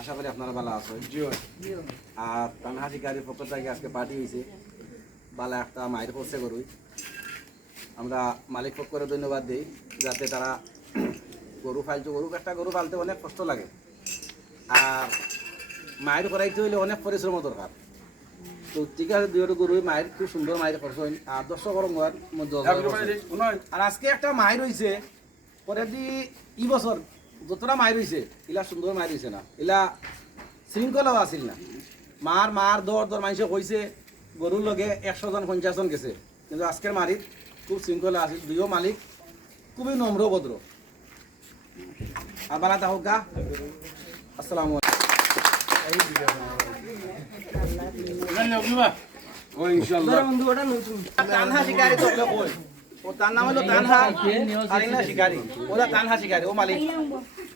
আশা করি আপনারা ভালো আছেন। আর তানহা শিকারির পক্ষ থেকে আজকে পার্টি হয়েছে। বালা একটা মায়ের করছে গরুই। আমরা মালিক পক্ষরে ধন্যবাদ দিই যাতে তারা গরু ফালছে গরু একটা গরু ফালতে অনেক কষ্ট লাগে। আর মায়ের করাইতে হইলে অনেক পরিশ্রম দরকার। তো ঠিক আছে দুইটা গরু মায়ের খুব সুন্দর মায়ের খরচ হয় আর দশ গরম আর আজকে একটা মায়ের হয়েছে পরে দি ই বছর যতটা মায়ের হয়েছে ইলা সুন্দর মায়ের হয়েছে না ইলা শৃঙ্খলাও আছিল না মার মার দর দর মানুষে কইছে গরুর লগে একশো জন পঞ্চাশ জন গেছে কিন্তু আজকের মারিত খুব শৃঙ্খলা আছিল দুইও মালিক খুবই নম্র ভদ্র আর বালা তাহক গা আসসালামু তো কই ও তার নাম হলো তানহা আরিনা শিকারি। ওরা তানহা শিকারি ও মালিক।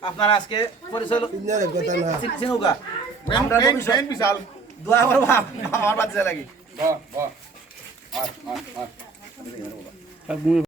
আপনার আজকে পরিচয় চিনুকা আমরা বিশাল। দোয়া করবা আমার বাচ্চা লাগি।